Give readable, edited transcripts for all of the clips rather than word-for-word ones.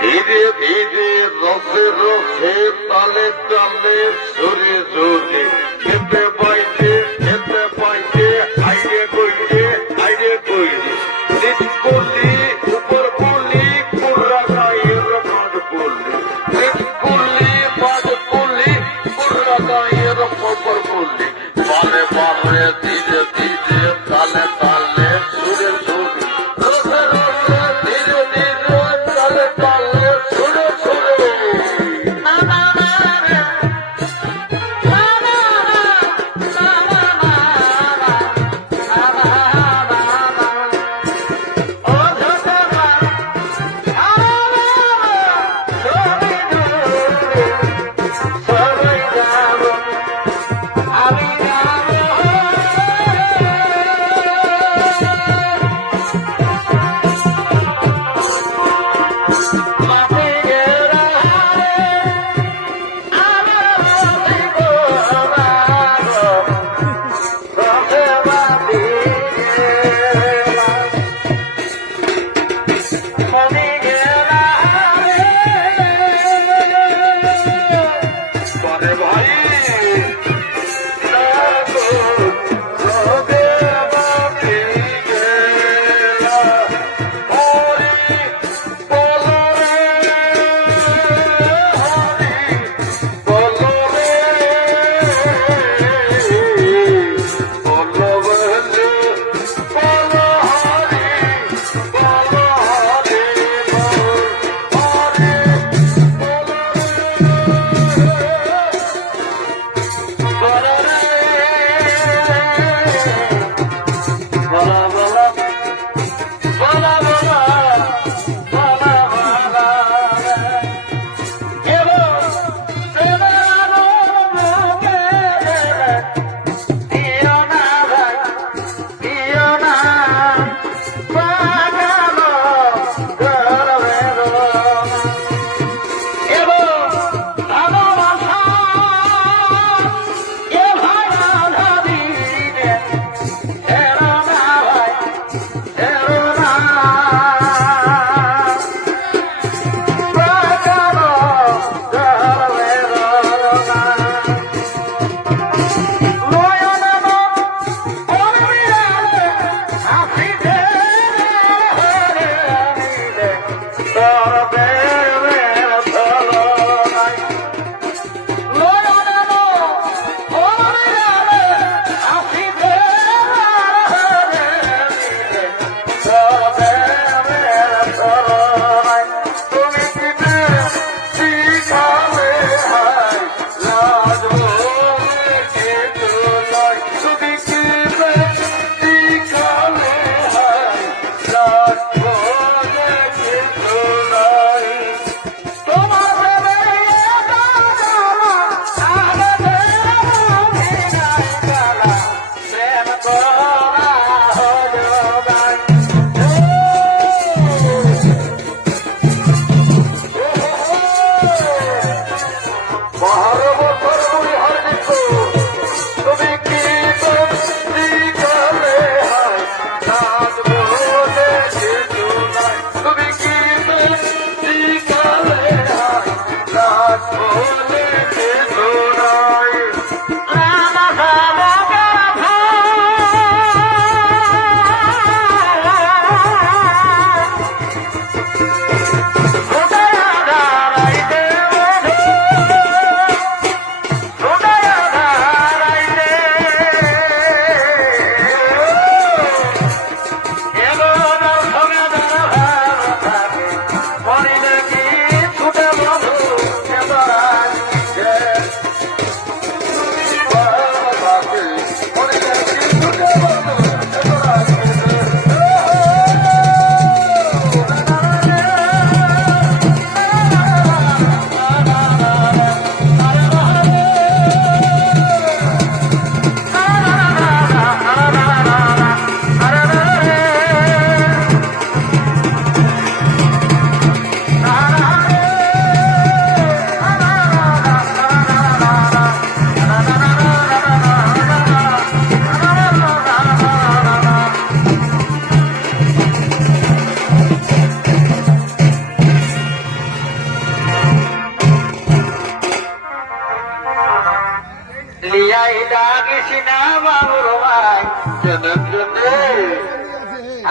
ধীরে ধীরে রসে রসে তালে তালে সরে জোরে খেতে পাইতে আইরে কইরে নিচ করলি উপর করলি কুর্রা গায়ের মাঠ করলি নিচ করলি মাঠ করলি কুর্রা গায়ের খবর করলি বারে বারে ধীরে ধীরে তালে তালে সরে জোরে রসে রসে ধীরে ধীরে তালে তালে সরে সরে বাবা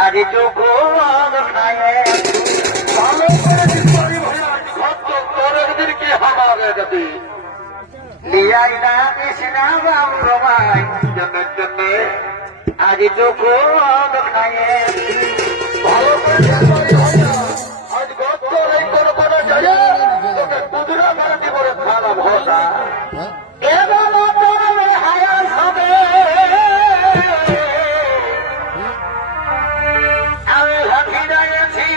আগে চোখো খায় ভালো করে দিতে ভাইয়া ঘর তোর একদিন কি হামারে যাবি লিয়াই না কৃষ্ণা বাবু রমাই জন্য আগে চোখো খায় ভালো করে দিতে ভাইয়া আজ ঘর তোর এই কোনো কোনো জায়গায় তোকে কুদরা গাড়ি করে খানা ভোটা এবার তোর হায়ার হবে আমি হাঁটি দাঁড়িয়েছি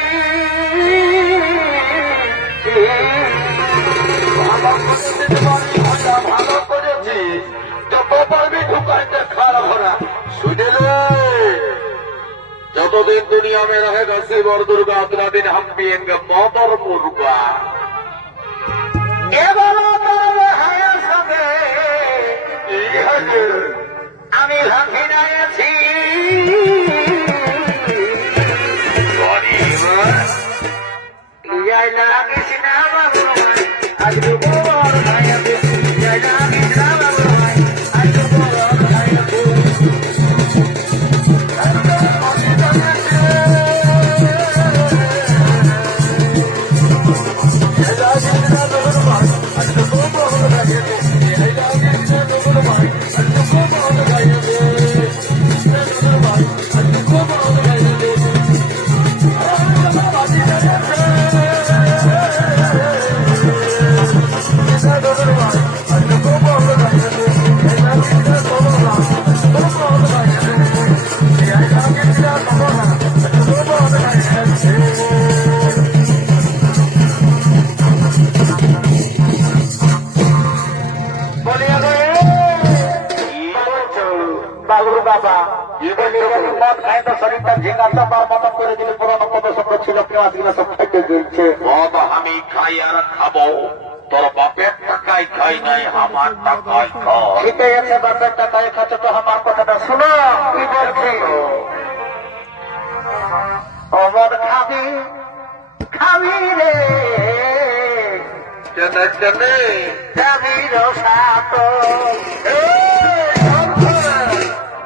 ভালো করেছি যত পারবি ঢুকাইতে খারাপ ভরা শুনেলে যতদিন दुनिया में रहेगा शिव और दुर्गा उतना दिन हम पिएंगे मौत और मुर्गा এবার তোর হায়ার হবে আমি হাঁটি দাঁড়িয়েছি লিয়াই না কৃষ্ণা বাবু রমাই আগে বড় খায় লিয়াই না কৃষ্ণা বাবু রমাই আগে বড় খায় বাবুর বাবা মদ খায় তো শরীরটা ঝিঙ্গা চাপার মতন করে দিলে পুরোনো কত শব্দ ছিল কেউ আজকে সব খাইতে গেছে মদ আমি খাই আর খাবো তোর বাপের টাকায় খাই নাই আমার টাকায় খাই ঠিক আছে বাপের টাকায় খাচ্ছে তো আমার কথাটা শুনো কি বলছি ও মদ খাবি খাবি রে চেনে চেনে খাবি রসাত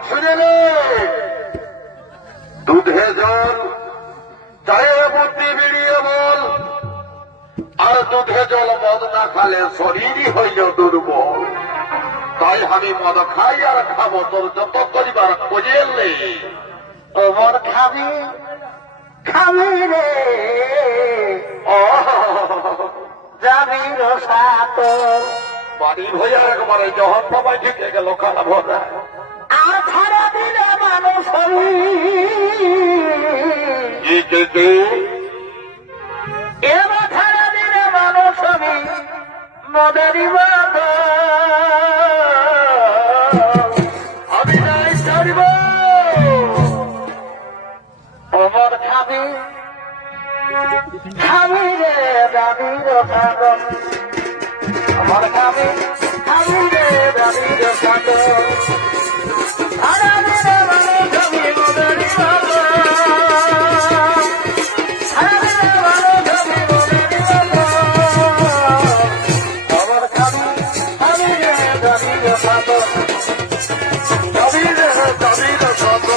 শুনেলে দুধে জল চায়ে বুদ্ধি বেরিয়ে বল আর দুধে জল মদ না খালে শরীরই হইল দুর্বল তাই আমি মদ খাই আর খাবো তোর যত করিবার বুঝেলে ও মদ খাবি খাবি রে ও যাবি রসাত বাড়ি ভইয়া একবারে যখন সবাই ঢুকে গেল খানা ভরা আর ছাড়া দিলে মানুষ এবার ছাড়া দিলে মানুষ মদেরই মত আমি নাই ছাড়ব অমর খাবি খাবি রে দাবি রসাত অমর খাবি খাবি রে দাবি রসাত ছাড়া দিলে মানুষ মদেরই মত ছাড়া দিলে মানুষ মদেরই মত অমর খাবি খাবি রে দাবি রসাত দাবি রে দাবি রে সত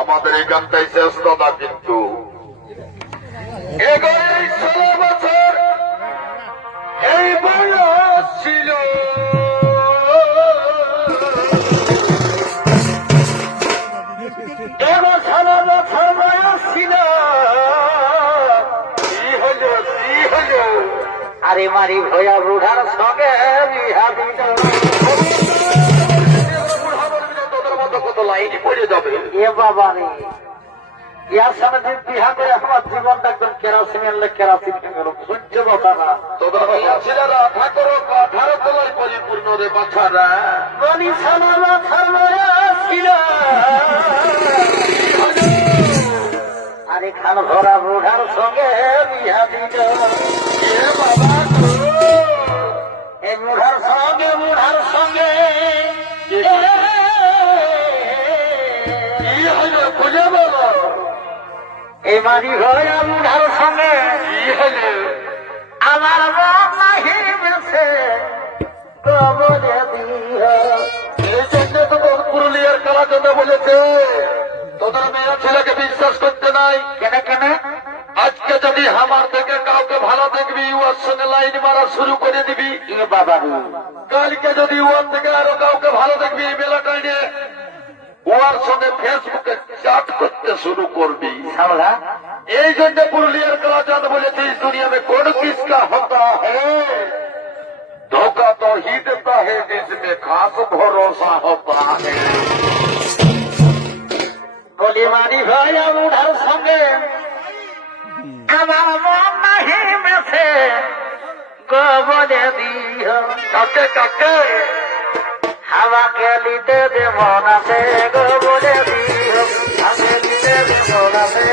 আমাদের এই গানটাই শেষ দাদা কিন্তু 11 বছর এই বয়স ছিল আরে মারি ভয়া বুড়ার সঙ্গে বিহা দিল। তোদের মতো কত লাইন পড়ে যাবে। এ বাবা রে, ইয়ার সামনে যে বিহা করে আমার জীবনটা একদম কেরাসিন এলে কেরাসিন গেল, সহ্য কথা না। তোদের ছেলেরা ঠাকুর কাঠার তলায় পরিপূর্ণ রে বাচ্চারা। গনি ছানা মাথার মায়া ছিল, আরে খান ভরা বুড়ার সঙ্গে বিহা দিল। এ বাবা গো, এই বুড়ার সঙ্গে কি হইল খুঁজে বলো। এই মারি ভয়া বুড়ার সঙ্গে কি হইল? আমার মন নাহি মিলছে কবরে দিও। এই জন্য তো তোর পুরুলিয়ার কালা জন্য বলেছে তোদের মেয়ে ছেলেকে বিশ্বাস করতে নাই। কেনে কেনে আজকে যদি আমার থেকে কাউকে ভালো দেখবি ওর সঙ্গে লাইন মারা শুরু করে দিবি। এ বাবা রে, কালকে যদি ওর থেকে আরো কাউকে ভালো দেখবি এই মেলা টাইনে ওর সঙ্গে ফেসবুকে চ্যাট করতে শুরু করবি। সামলা এই জন্য পুরুলিয়ার কালাচাঁদ বলেছে इस दुनिया में कौन किसका होता है, धोखा तो ही देता है जिसमें खास भरोसा होता है। বলি মারি ভয়া বুড়ার সঙ্গে আমার মন নাহি মেছে কবরে দিও। কাকে কাকে আমাকে নিতে দেব না সে কবরে দিও, আমাকে নিতে দেব না সে